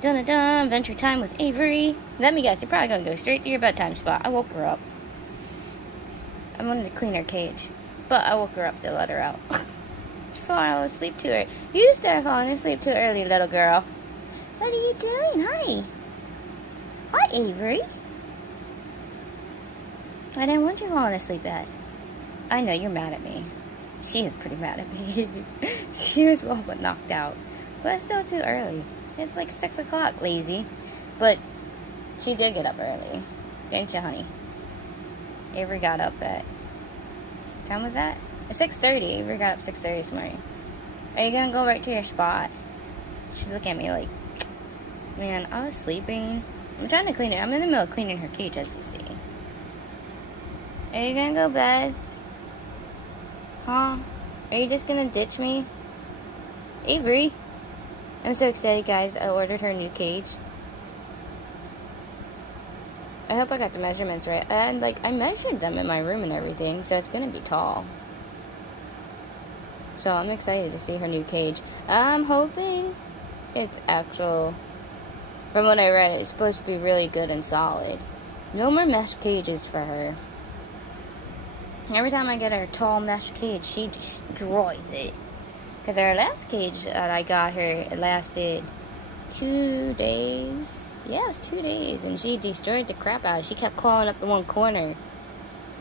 Dun-dun-dun, adventure time with Avery. Let me guess, you're probably gonna go straight to your bedtime spot. I woke her up. I wanted to clean her cage, but I woke her up to let her out. She's falling asleep too early. You started falling asleep too early, little girl. What are you doing? Hi. Hi, Avery. I didn't want you falling asleep yet. I know you're mad at me. She is pretty mad at me. She was all but knocked out. But it's still too early. It's like 6 o'clock, lazy. But she did get up early. Didn't you, honey? Avery got up at... What time was that? 6:30. Avery got up 6:30 this morning. Are you gonna go right to your spot? She's looking at me like... Man, I was sleeping. I'm trying to clean it. I'm in the middle of cleaning her cage, as you see. Are you gonna go to bed? Huh? Are you just gonna ditch me? Avery! I'm so excited, guys. I ordered her new cage. I hope I got the measurements right. And, like, I measured them in my room and everything, so it's gonna be tall. So, I'm excited to see her new cage. I'm hoping it's actual... From what I read, it's supposed to be really good and solid. No more mesh cages for her. Every time I get her tall mesh cage, she destroys it. Because our last cage that I got her, it lasted 2 days. Yeah, it was 2 days. And she destroyed the crap out of it. She kept crawling up the one corner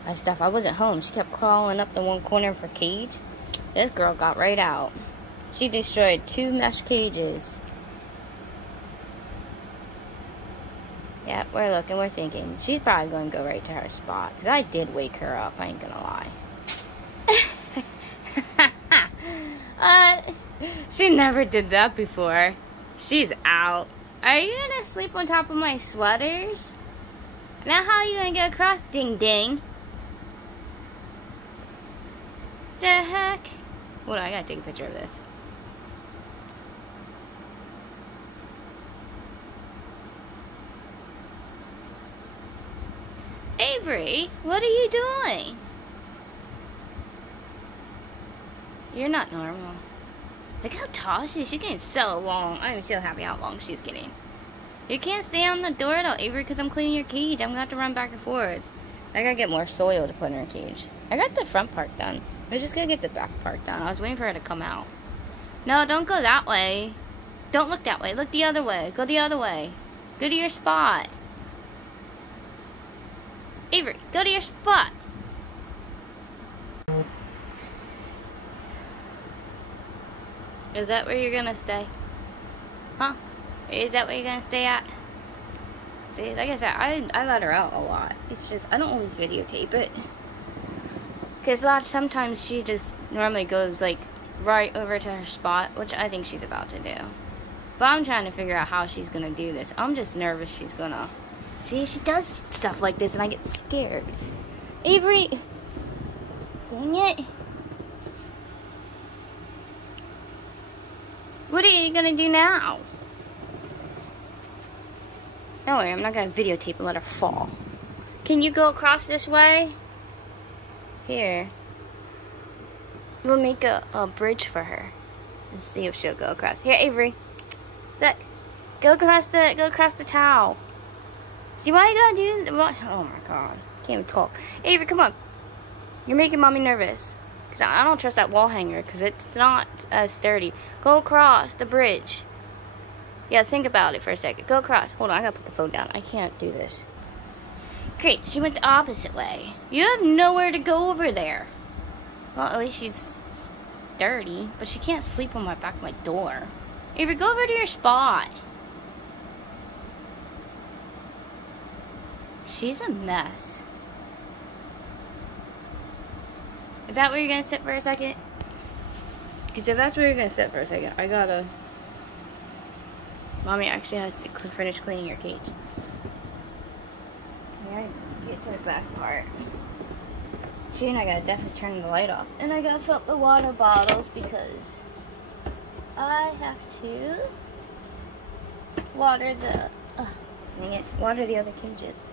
of stuff. I wasn't home. She kept crawling up the one corner of her cage. This girl got right out. She destroyed 2 mesh cages. Yeah, we're looking, we're thinking. She's probably going to go right to her spot. Because I did wake her up, I ain't going to lie. She never did that before. She's out. Are you going to sleep on top of my sweaters? Now how are you going to get across, ding ding? The heck? Hold on, I got to take a picture of this. Avery, what are you doing? You're not normal. Look how tall she is. She's getting so long. I'm so happy how long she's getting. You can't stay on the door though, Avery, because I'm cleaning your cage. I'm going to have to run back and forth. I got to get more soil to put in her cage. I got the front part done. I just got to get the back part done. I was waiting for her to come out. No, don't go that way. Don't look that way. Look the other way. Go the other way. Go to your spot. Avery, go to your spot. Is that where you're gonna stay? Huh? Is that where you're gonna stay at? See, like I said, I let her out a lot. It's just, I don't always videotape it. Because sometimes she just normally goes, like, right over to her spot, which I think she's about to do. But I'm trying to figure out how she's gonna do this. I'm just nervous she's gonna... See, she does stuff like this and I get scared. Avery! Dang it. What are you gonna do now? Don't worry, I'm not gonna videotape and let her fall. Can you go across this way? Here. We'll make a bridge for her. And see if she'll go across. Here, Avery. Look. Go across the towel. See why you gotta do what? Oh my god. Can't even talk. Avery, come on. You're making mommy nervous. Because I don't trust that wall hanger because it's not as sturdy. Go across the bridge. Yeah, think about it for a second. Go across. Hold on, I gotta put the phone down. I can't do this. Great, she went the opposite way. You have nowhere to go over there. Well, at least she's sturdy. But she can't sleep on my back of my door. Avery, go over to your spot. She's a mess. Is that where you're gonna sit for a second? Because if that's where you're gonna sit for a second, I gotta... Mommy actually has to finish cleaning your cage. I gotta get to the back part. She and I gotta definitely turn the light off. And I gotta fill up the water bottles because I have to water the... dang it. Water the other cages.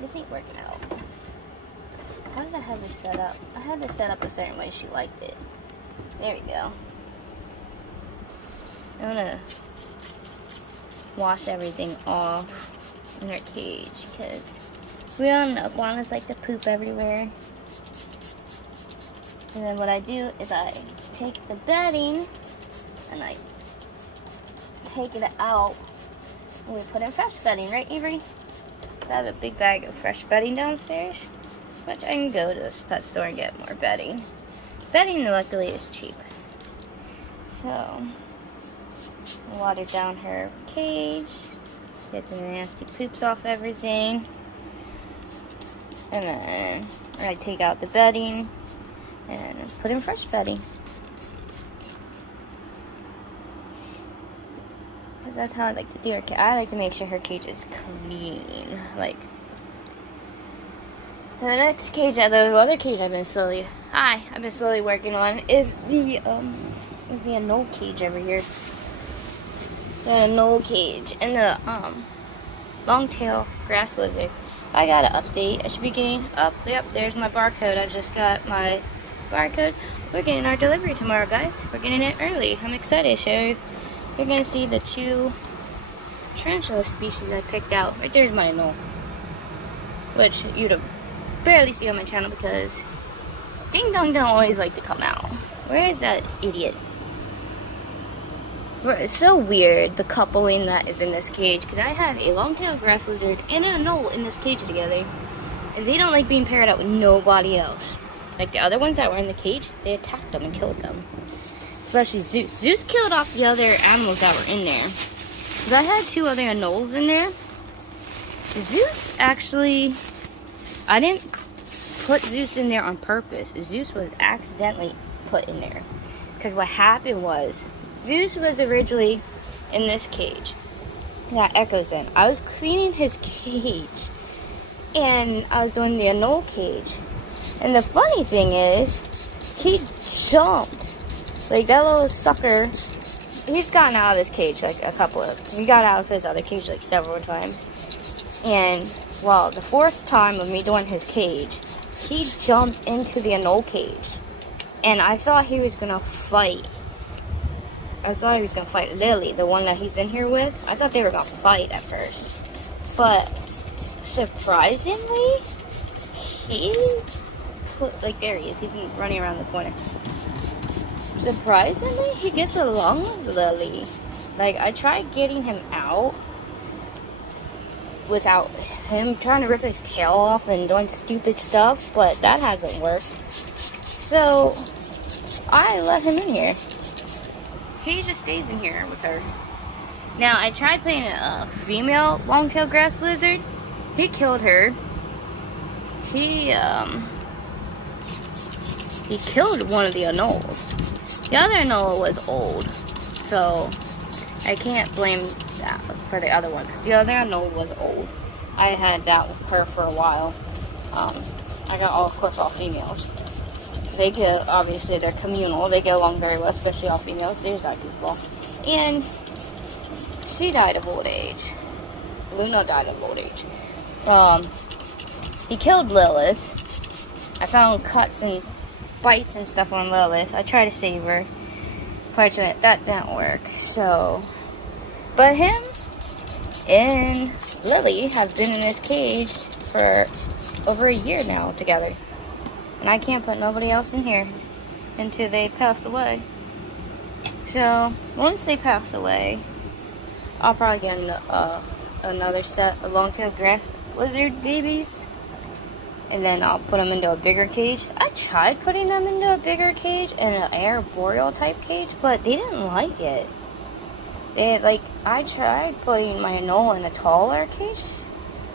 This ain't working out. How did I have this set up? I had this set up a certain way she liked it. There we go. I'm gonna wash everything off in her cage, because we don't know, iguanas like to poop everywhere. And then what I do is I take the bedding and I take it out and we put in fresh bedding, right, Avery? I have a big bag of fresh bedding downstairs, which I can go to this pet store and get more bedding. Bedding, luckily, is cheap. So, water down her cage, get the nasty poops off everything, and then I take out the bedding and put in fresh bedding. Because that's how I like to do her cage. I like to make sure her cage is clean. Like, the next cage, the other cage I've been slowly working on is the anole cage over here. The anole cage and the long-tail grass lizard. I got an update. I should be getting up. Yep, there's my barcode. I just got my barcode. We're getting our delivery tomorrow, guys. We're getting it early. I'm excited to show you. You're gonna see the 2 tarantula species I picked out. Right there's my anole, which you'd barely see on my channel because Ding Dong don't always like to come out. Where is that idiot? It's so weird, the coupling that is in this cage, because I have a long-tailed grass lizard and an anole in this cage together, and they don't like being paired up with nobody else. Like the other ones that were in the cage, they attacked them and killed them. Especially Zeus. Zeus killed off the other animals that were in there. Because I had 2 other anoles in there. Zeus actually, I didn't put Zeus in there on purpose. Zeus was accidentally put in there. Because what happened was, Zeus was originally in this cage that Echo's in. I was cleaning his cage. And I was doing the anole cage. And the funny thing is, he jumped. Like, that little sucker, he's gotten out of this cage, like, he got out of his other cage, like, several times. And, well, the 4th time of me doing his cage, he jumped into the anole cage. And I thought he was gonna fight. I thought he was gonna fight Lily, the one that he's in here with. I thought they were gonna fight at first. But, surprisingly, there he is, he's running around the corner. Surprisingly, he gets along with Lily. Like, I tried getting him out without him trying to rip his tail off and doing stupid stuff, but that hasn't worked. So, I let him in here. He just stays in here with her. Now, I tried putting a female long-tailed grass lizard. He killed her. He killed one of the anoles. The other anole was old, so I can't blame that for the other one, because the other anole was old. I had that with her for a while. I got, of course, all females. They get, obviously, they're communal. They get along very well, especially all females. There's that goofball. And she died of old age. Luna died of old age. He killed Lilith. I found cuts and bites and stuff on Lilith. I tried to save her. Fortunately, that didn't work. So, but him and Lily have been in this cage for over a year now together. And I can't put nobody else in here until they pass away. So, once they pass away, I'll probably get another set of long-tailed grass lizard babies. And then I'll put them into a bigger cage. I tried putting them into a bigger cage and an arboreal type cage, but they didn't like it. I tried putting my anole in a taller cage.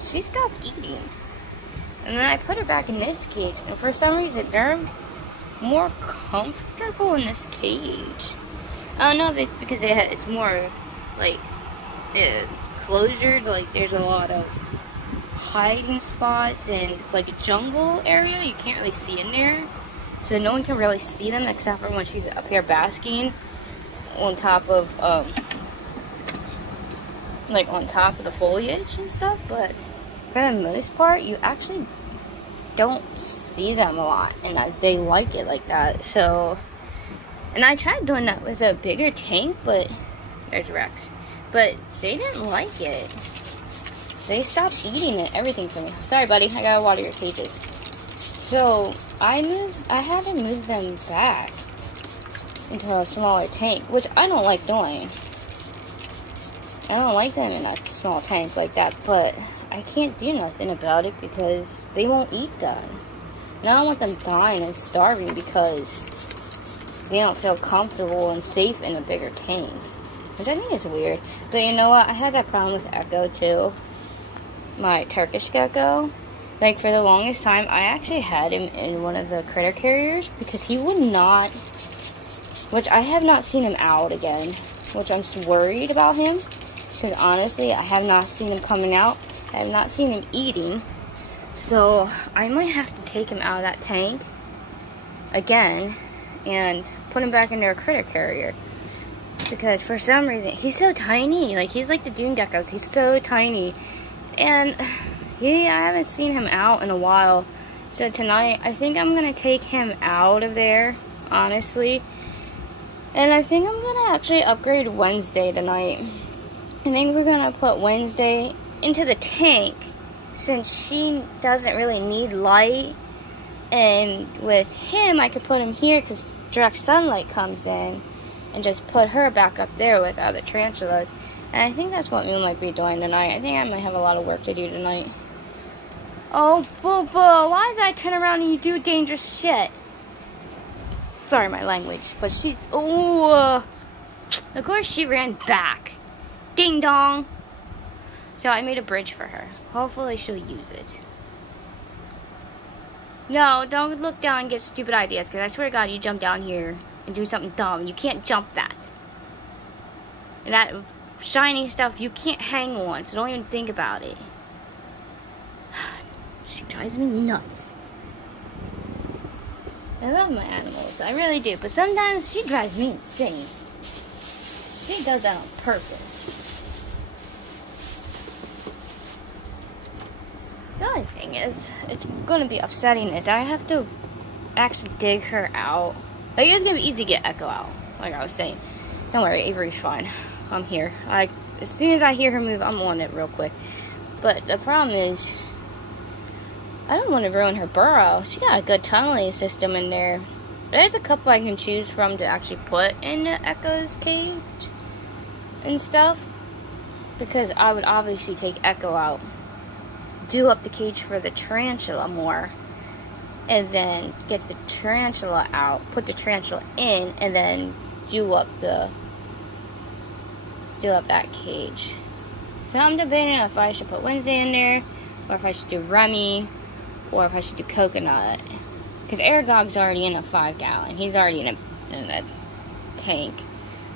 She stopped eating. And then I put her back in this cage, and for some reason they're more comfortable in this cage. I don't know if it's because it's more like closure, like there's a lot of hiding spots, and it's like a jungle area. You can't really see in there, so no one can really see them except for when she's up here basking on top of on top of the foliage and stuff. But for the most part, you actually don't see them a lot, and they like it like that. So, and I tried doing that with a bigger tank, but there's Rex. But they didn't like it. They stopped eating it, everything for me. Sorry, buddy, I gotta water your cages. So, I had to move them back into a smaller tank, which I don't like doing. I don't like them in a small tank like that, but I can't do nothing about it because they won't eat them. And I don't want them dying and starving because they don't feel comfortable and safe in a bigger tank. Which I think is weird. But you know what? I had that problem with Echo too. My Turkish gecko. Like for the longest time, I actually had him in one of the critter carriers because he would not, which I have not seen him out again, which I'm worried about him. Because honestly, I have not seen him coming out. I have not seen him eating. So I might have to take him out of that tank again and put him back into a critter carrier. Because for some reason, he's so tiny. Like, he's like the dune geckos. He's so tiny. And I haven't seen him out in a while. So tonight, I think I'm going to take him out of there, honestly. And I think I'm going to actually upgrade Wednesday tonight. I think we're going to put Wednesday into the tank, since she doesn't really need light. And with him, I could put him here because direct sunlight comes in, and just put her back up there with other tarantulas. And I think that's what we might be doing tonight. I think I might have a lot of work to do tonight. Oh, Boo-Boo, why does I turn around and you do dangerous shit? Sorry, my language, but she's, of course she ran back. Ding dong. So I made a bridge for her. Hopefully she'll use it. No, don't look down and get stupid ideas, because I swear to God, you jump down here and do something dumb. You can't jump that. And that shiny stuff, you can't hang on, so don't even think about it. She drives me nuts. I love my animals, I really do, but sometimes she drives me insane. She does that on purpose. The only thing is, it's going to be upsetting is I have to actually dig her out. Like, it's going to be easy to get Echo out, like I was saying. Don't worry, Avery's fine. I'm here. As soon as I hear her move, I'm on it real quick. But the problem is, I don't want to ruin her burrow. She got a good tunneling system in there. There's a couple I can choose from to actually put in Echo's cage and stuff. Because I would obviously take Echo out, do up the cage for the tarantula more, and then get the tarantula out, put the tarantula in, and then do up that cage. So I'm debating if I should put Wednesday in there, or if I should do Remy, or if I should do Coconut. Because Aragog's already in a 5-gallon. He's already in a tank.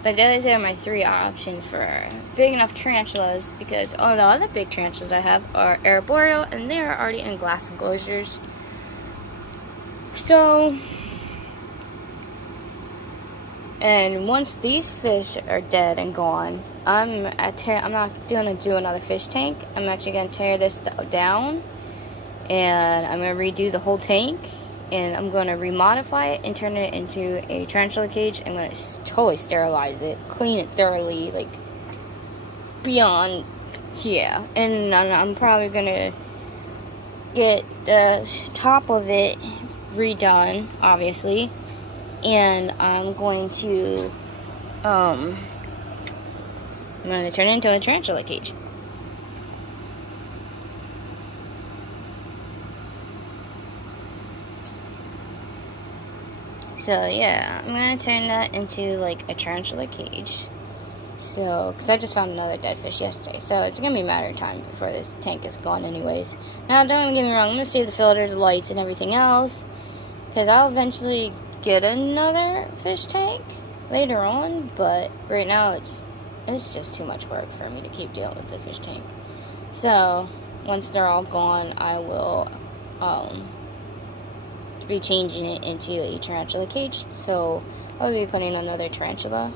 But those are my 3 options for big enough tarantulas, because all the other big tarantulas I have are arboreal, and they're already in glass enclosures. So, and once these fish are dead and gone, I'm not going to do another fish tank. I'm actually going to tear this down, and I'm going to redo the whole tank. And I'm going to remodify it and turn it into a tarantula cage. I'm going to totally sterilize it, clean it thoroughly, like, beyond, yeah. And I'm probably going to get the top of it redone, obviously. And I'm going to turn it into a tarantula cage. So, yeah, I'm going to turn that into, like, a tarantula cage. So, because I just found another dead fish yesterday. So, it's going to be a matter of time before this tank is gone anyways. Now, don't even get me wrong. I'm going to save the filter, the lights, and everything else. Because I'll eventually get another fish tank later on. But right now, it's just too much work for me to keep dealing with the fish tank. So, once they're all gone, I will, be changing it into a tarantula cage. So I'll be putting another tarantula.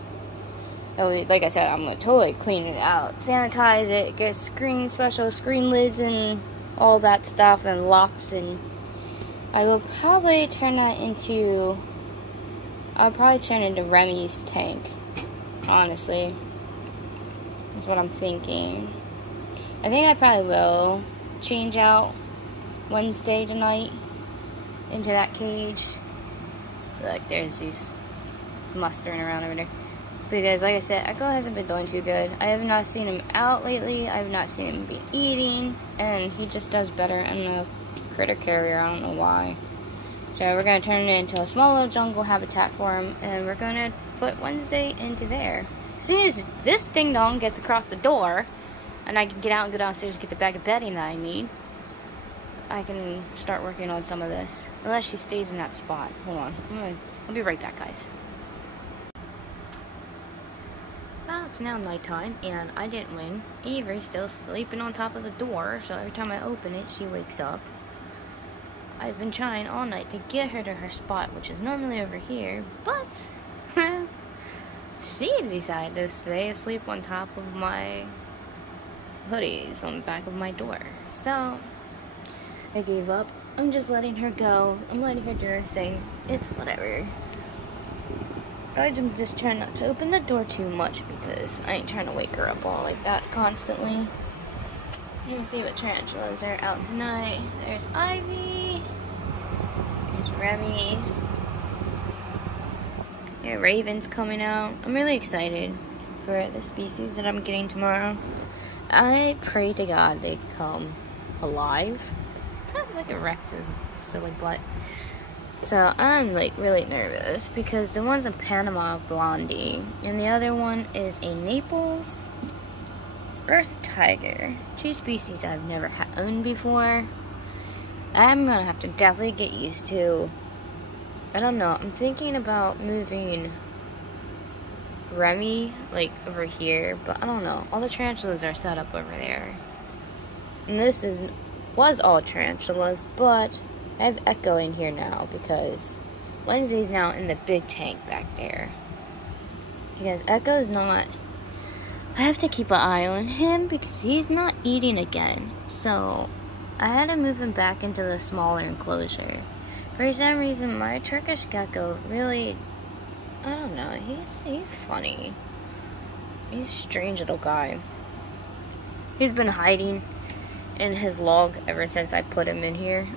Like I said, I'm gonna totally clean it out, sanitize it, get special screen lids and all that stuff, and locks, and I will probably turn that into, Remy's tank, honestly. That's what I'm thinking. I think I probably will change out Wednesday tonight into that cage. Look, there's these mustering around over there. Because, like I said, Echo hasn't been doing too good. I have not seen him out lately. I have not seen him be eating. And he just does better in the critter carrier. I don't know why. So we're going to turn it into a small little jungle habitat for him. And we're going to put Wednesday into there. As soon as this ding-dong gets across the door, and I can get out and go downstairs and get the bag of bedding that I need, I can start working on some of this. Unless she stays in that spot. Hold on. I'll be right back, guys. Well, it's now nighttime, and I didn't win. Avery's still sleeping on top of the door, so every time I open it, she wakes up. I've been trying all night to get her to her spot, which is normally over here, but she decided to stay asleep on top of my hoodies on the back of my door. So I gave up. I'm just letting her go. I'm letting her do her thing. It's whatever. I'm just trying not to open the door too much because I ain't trying to wake her up all like that constantly. Let me see what tarantulas are out tonight. There's Ivy. There's Remy. Yeah, Raven's coming out. I'm really excited for the species that I'm getting tomorrow. I pray to God they come alive. Look at Rex's silly butt. So I'm like really nervous because the one's a Panama Blondie and the other one is a Naples Earth Tiger. Two species I've never owned before. I'm gonna have to definitely get used to. I don't know. I'm thinking about moving Remy like over here, but I don't know. All the tarantulas are set up over there, and this was all tarantulas, but I have Echo in here now because Wednesday's now in the big tank back there. Because Echo's not... I have to keep an eye on him because he's not eating again. So I had to move him back into the smaller enclosure. For some reason, my Turkish gecko really... I don't know. He's funny. He's a strange little guy. He's been hiding in his log ever since I put him in here.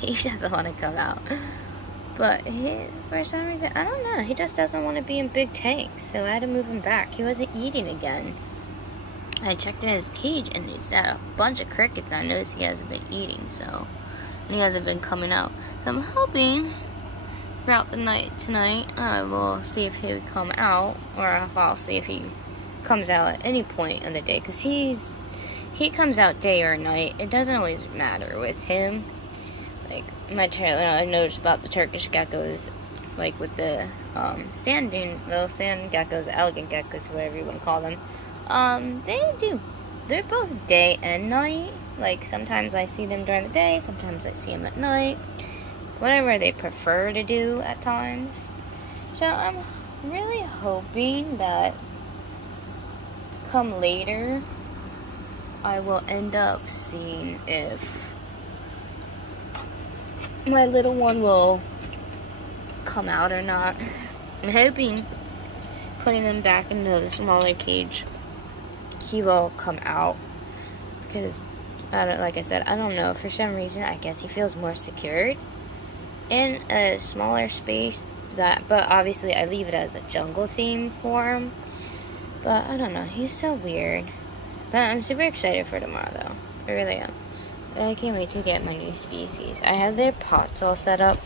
He doesn't want to come out. But for some reason, I don't know, he just doesn't want to be in big tanks. So I had to move him back. He wasn't eating again. I checked in his cage and he's had a bunch of crickets. And I noticed he hasn't been eating, so. And he hasn't been coming out. So I'm hoping throughout the night tonight, I will see if he would come out. Or if I'll see if he comes out at any point of the day. Because he comes out day or night. It doesn't always matter with him. Like, I noticed about the Turkish geckos, like with the sand dune, little sand geckos, elegant geckos, whatever you want to call them. They're both day and night. Like, sometimes I see them during the day, sometimes I see them at night. Whatever they prefer to do at times. So I'm really hoping that come later, I will end up seeing if my little one will come out or not. I'm hoping putting him back into the smaller cage, he will come out. Because, like I said, I don't know. For some reason, I guess he feels more secured in a smaller space. But obviously, I leave it as a jungle theme for him. But I don't know. He's so weird. But I'm super excited for tomorrow, though. I really am. I can't wait to get my new species. I have their pots all set up.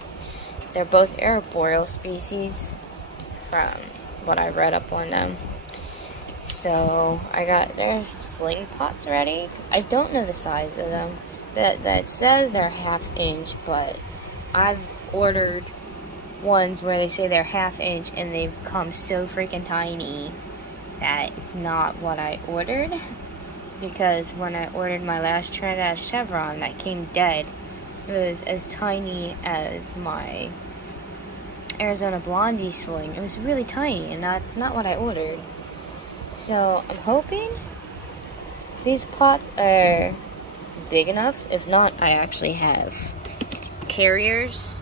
They're both arboreal species from what I read up on them. So I got their sling pots ready. 'Cause I don't know the size of them. That says they're 1/2 inch, but I've ordered ones where they say they're 1/2 inch and they've come so freaking tiny that it's not what I ordered. Because when I ordered my last Trinidad Chevron that came dead, it was as tiny as my Arizona Blondie sling. It was really tiny, and that's not what I ordered. So I'm hoping these pots are big enough. If not, I actually have carriers.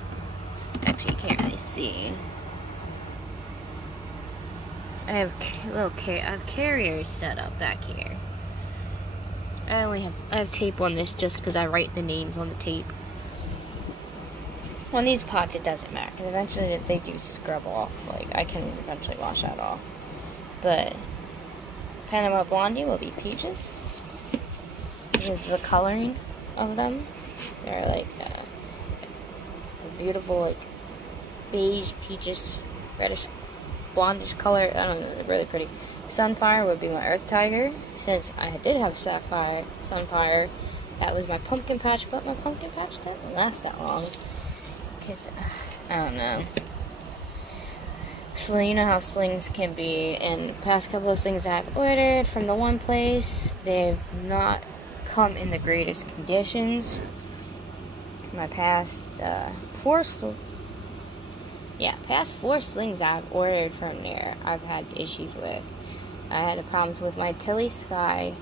Actually, you can't really see. I have carriers set up back here. I have tape on this just because I write the names on the tape. On these pots it doesn't matter because eventually they do scrub off. Like I can eventually wash that off. But Panama Blondie will be peaches. This is the coloring of them. They're like a beautiful like beige, peaches, reddish, blondish color. I don't know, they're really pretty. Sunfire would be my earth tiger. Since I did have sunfire, that was my pumpkin patch, but my pumpkin patch didn't last that long. Because, I don't know. So you know how slings can be, and the past couple of slings I've ordered from the one place, they've not come in the greatest conditions. My past four slings I've ordered from there, I've had issues with. I had problems with my Tilly Sky,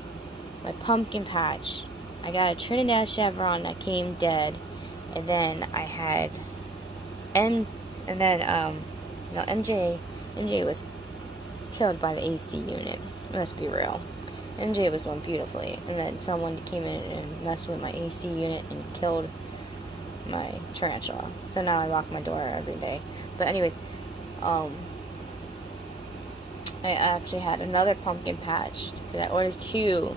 my pumpkin patch. I got a Trinidad Chevron that came dead, and then I had MJ was killed by the AC unit. Let's be real. MJ was doing beautifully, and then someone came in and messed with my AC unit and killed my tarantula. So now I lock my door every day. But anyways, I actually had another pumpkin patch that I ordered 2,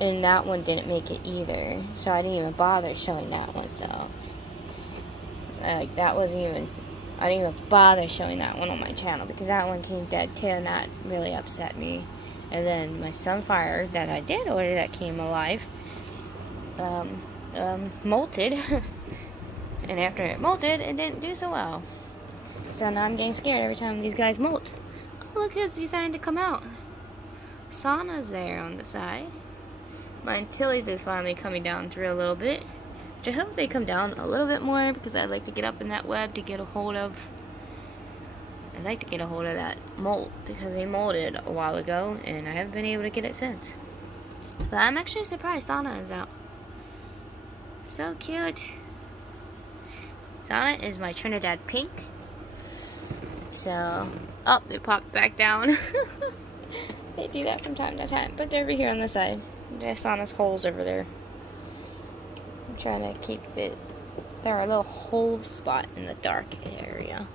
and that one didn't make it either. So I didn't even bother showing that one. So I didn't even bother showing that one on my channel because that one came dead too, and that really upset me. And then my sunfire that I did order that came alive, molted. And after it molted, it didn't do so well. So now I'm getting scared every time these guys molt. Oh, look who's deciding to come out. Sauna's there on the side. My Tilly's is finally coming down through a little bit. Which I hope they come down a little bit more because I'd like to get up in that web to get a hold of. I'd like to get a hold of that molt because they molded a while ago and I haven't been able to get it since. But I'm actually surprised Sauna is out. So cute. Sauna is my Trinidad pink. So, oh, they popped back down. They do that from time to time, but they're over here on the side. There's Sauna's holes over there. I'm trying to keep it. There are a little hole spot in the dark area.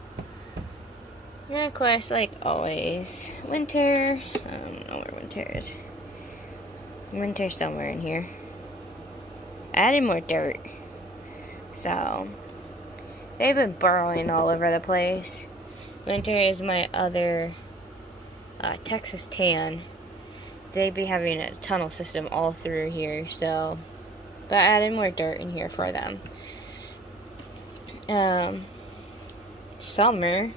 And of course, like always, winter. I don't know where winter is. Winter's somewhere in here. Added more dirt. So, they've been burrowing all over the place. Winter is my other Texas tan. They be having a tunnel system all through here, so. But I added more dirt in here for them. Summer.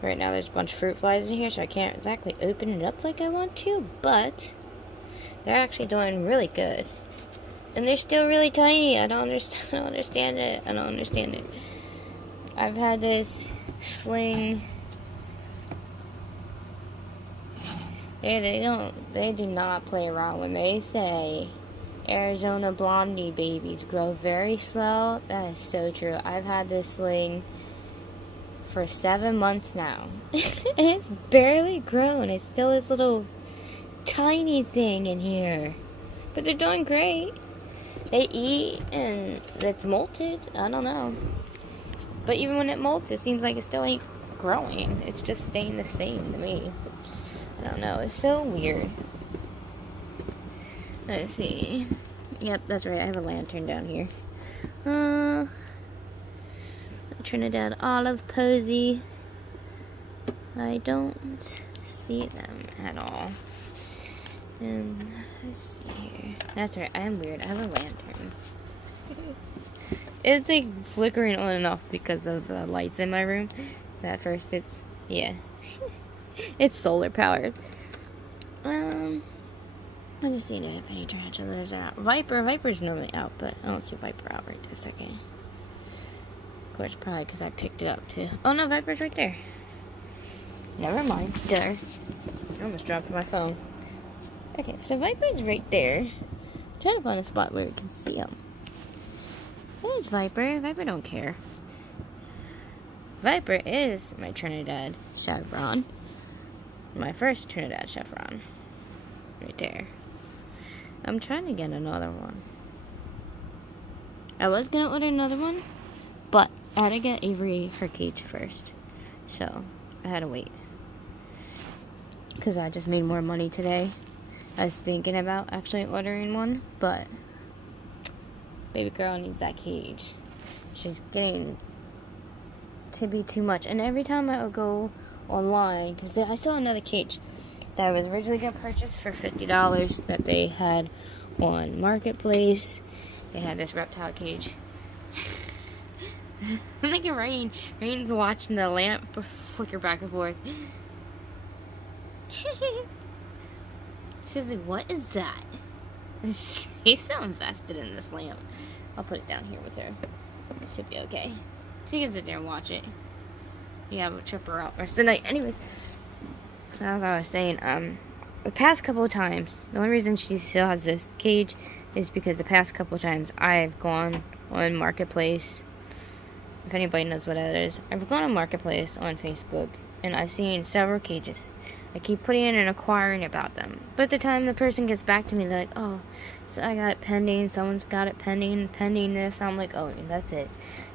Right now there's a bunch of fruit flies in here, so I can't exactly open it up like I want to, but they're actually doing really good. And they're still really tiny. I don't understand it. I've had this sling. They do not play around when they say Arizona Blondie babies grow very slow. That is so true. I've had this sling for 7 months now. And it's barely grown. It's still this little tiny thing in here. But they're doing great. They eat and it's molted. I don't know. But even when it molts, it seems like it still ain't growing. It's just staying the same to me. I don't know. It's so weird. Let's see. Yep, that's right. I have a lantern down here. Trinidad Olive Posy. I don't see them at all. And let's see here. That's right. I am weird. I have a lantern. It's like flickering on and off because of the lights in my room. So at first it's, yeah. It's solar powered. I'm just seeing if any tarantulas are out. Viper's normally out, but I don't see Viper out right this second. Of course, probably because I picked it up too. Oh no, Viper's right there. Never mind. There. I almost dropped my phone. Okay, so Viper's right there. I'm trying to find a spot where we can see him. There's Viper. Viper don't care. Viper is my Trinidad chevron. My first Trinidad chevron. Right there. I'm trying to get another one. I was gonna order another one, but I had to get Avery her cage first. So, I had to wait. Because I just made more money today. I was thinking about actually ordering one, but baby girl needs that cage. She's getting to be too much. And every time I would go online, because I saw another cage that I was originally going to purchase for $50 that they had on Marketplace. They had this reptile cage. Look at Rain. Rain's watching the lamp flicker back and forth. She's like, what is that? She's so invested in this lamp. I'll put it down here with her. It should be okay. She can sit there and watch it. Yeah, we'll trip her out the rest of the night. Anyways, as I was saying, the past couple of times, the only reason she still has this cage is because the past couple of times I've gone on Marketplace. If anybody knows what that is, I've gone on Marketplace on Facebook and I've seen several cages. I keep putting in and inquiring about them. But at the time the person gets back to me, they're like, oh, so I got it pending, someone's got it pending this. I'm like, oh, that's it.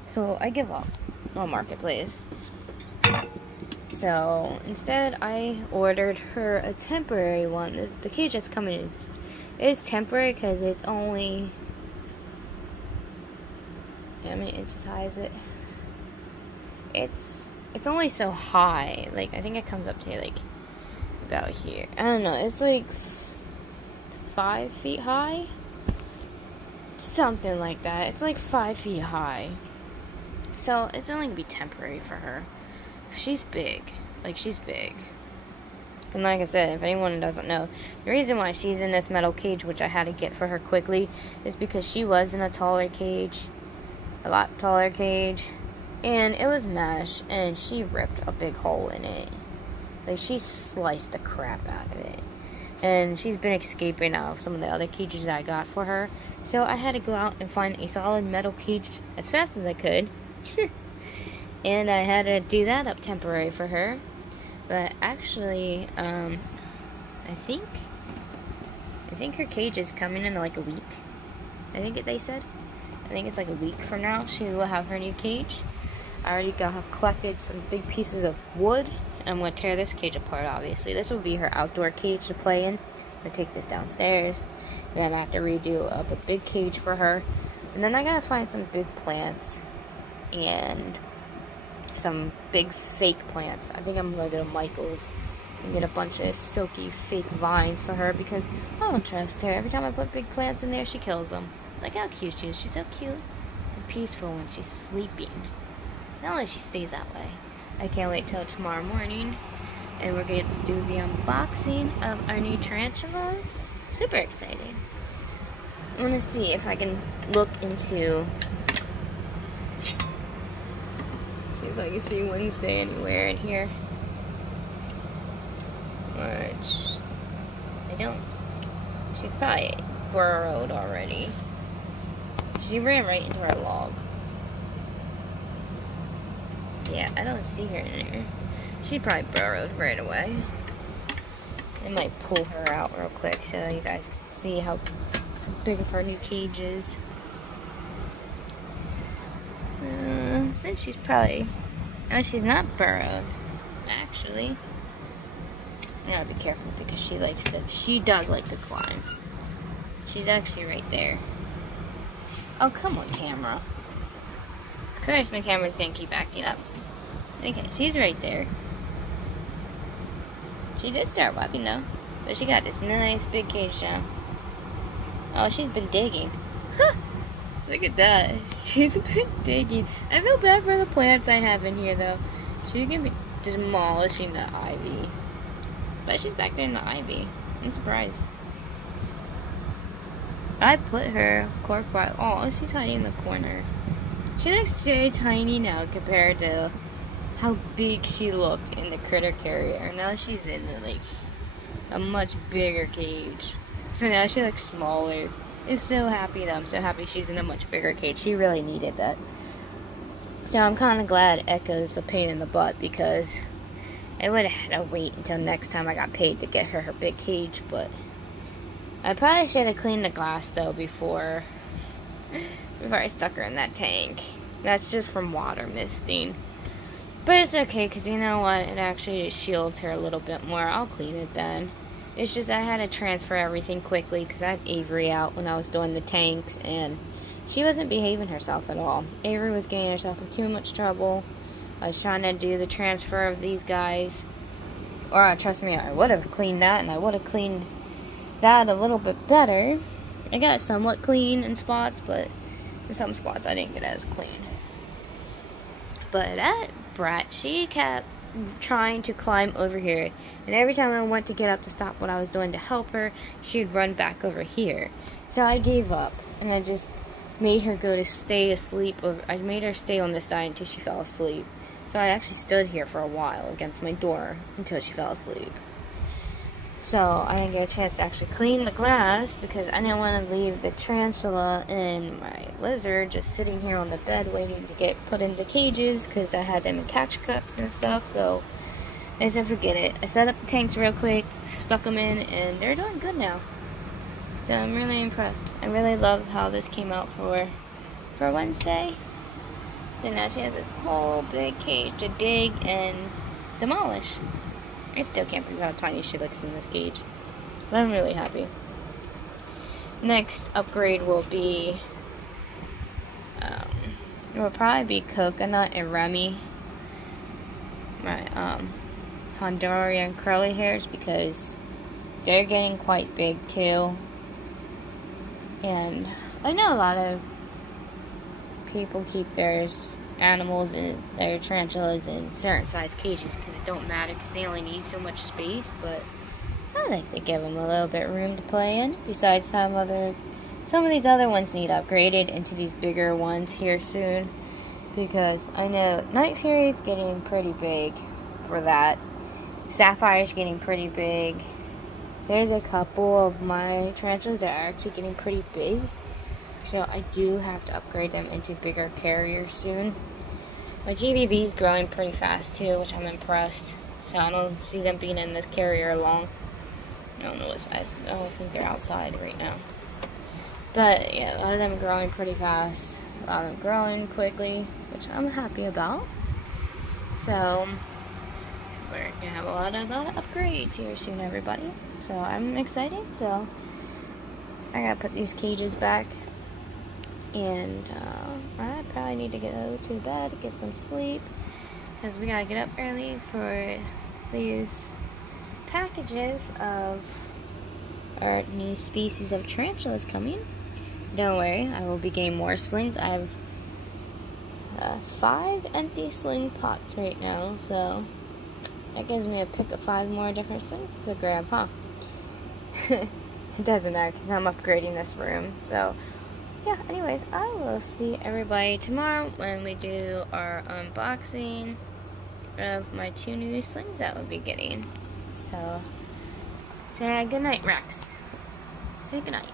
So I give up on Marketplace. So instead I ordered her a temporary one. The cage that's coming in is temporary because it's only, I mean, it's as high as it. It's only so high. Like, I think it comes up to like about here. I don't know. It's like 5 feet high. Something like that. It's like 5 feet high. So it's only gonna be temporary for her. She's big. Like, she's big. And like I said, if anyone doesn't know, the reason why she's in this metal cage, which I had to get for her quickly, is because she was in a taller cage. A lot taller cage. And it was mesh, and she ripped a big hole in it. Like, she sliced the crap out of it. And she's been escaping out of some of the other cages that I got for her. So I had to go out and find a solid metal cage as fast as I could. And I had to do that up temporary for her. But actually, I think her cage is coming in like a week. I think they said. I think it's like a week from now she will have her new cage. I already collected some big pieces of wood. And I'm going to tear this cage apart, obviously. This will be her outdoor cage to play in. I'm going to take this downstairs. Then I have to redo up a big cage for her. And then I got to find some big plants. And some big fake plants. I think I'm going to go to Michael's and get a bunch of silky fake vines for her. Because I don't trust her. Every time I put big plants in there, she kills them. Look how cute she is. She's so cute and peaceful when she's sleeping. Not only she stays that way. I can't wait till tomorrow morning. And we're going to do the unboxing of our new tarantulas. Super exciting. I want to see if I can look into... See if I can see Wednesday anywhere in here. Which... I don't... She's probably burrowed already. She ran right into our log. Yeah, I don't see her in there. She probably burrowed right away. I might pull her out real quick so you guys can see how big of her new cage is. Since she's probably... No, she's not burrowed. Actually. I gotta be careful because she likes to... She does like to climb. She's actually right there. Oh, come on, camera. Of course, my camera's gonna keep acting up. Okay, she's right there. She did start walking though, but she got this nice big cage now. Oh, she's been digging. Look at that. She's been digging. I feel bad for the plants I have in here though. She's gonna be demolishing the ivy. But she's back there in the ivy. I'm surprised. I put her cork bottle. Oh, she's hiding in the corner. She looks so tiny now compared to how big she looked in the critter carrier. Now she's in like a much bigger cage. So now she looks smaller. I'm so happy though. I'm so happy she's in a much bigger cage. She really needed that. So I'm kind of glad Echo's a pain in the butt, because I would have had to wait until next time I got paid to get her big cage. But I probably should have cleaned the glass though before I stuck her in that tank. That's just from water misting. But it's okay, because you know what? It actually shields her a little bit more. I'll clean it then. It's just I had to transfer everything quickly because I had Avery out when I was doing the tanks, and she wasn't behaving herself at all. Avery was getting herself in too much trouble. I was trying to do the transfer of these guys. Or, trust me, I would have cleaned that, and I would have cleaned that a little bit better. I got it somewhat clean in spots, but in some spots I didn't get it as clean. But that brat, she kept trying to climb over here, and every time I went to get up to stop what I was doing to help her, she'd run back over here. So I gave up, and I just made her go to stay asleep. I made her stay on this side until she fell asleep. So I actually stood here for a while against my door until she fell asleep. So I didn't get a chance to actually clean the glass because I didn't want to leave the tarantula and my lizard just sitting here on the bed waiting to get put into cages, because I had them in catch cups and stuff. So I said forget it. I set up the tanks real quick, stuck them in, and they're doing good now. So I'm really impressed. I really love how this came out for Wednesday. So now she has this whole big cage to dig and demolish. I still can't believe how tiny she looks in this cage, but I'm really happy. Next upgrade will be, it will probably be Coconut and Remy, my Honduran curly hairs, because they're getting quite big too. And I know a lot of people keep their animals and their tarantulas in certain size cages because it don't matter, because they only need so much space. But I like to give them a little bit of room to play in. Besides, some of these other ones need upgraded into these bigger ones here soon, because I know Night Fury is getting pretty big for that. Sapphire's getting pretty big. There's a couple of my tarantulas that are actually getting pretty big. So I do have to upgrade them into bigger carriers soon. My GBB is growing pretty fast too, which I'm impressed. So I don't see them being in this carrier long. I don't think they're outside right now. But yeah, a lot of them are growing pretty fast. A lot of them growing quickly, which I'm happy about. So we're gonna have a lot of upgrades here soon, everybody. So I'm excited. So I gotta put these cages back. And I probably need to go to bed, get some sleep, because we gotta get up early for these packages of our new species of tarantulas coming. Don't worry, I will be getting more slings. I have 5 empty sling pots right now, so that gives me a pick of 5 more different slings to grab, huh? It doesn't matter because I'm upgrading this room, so yeah, anyways, I will see everybody tomorrow when we do our unboxing of my 2 new slings that we'll be getting. So, say goodnight, Rex. Say goodnight.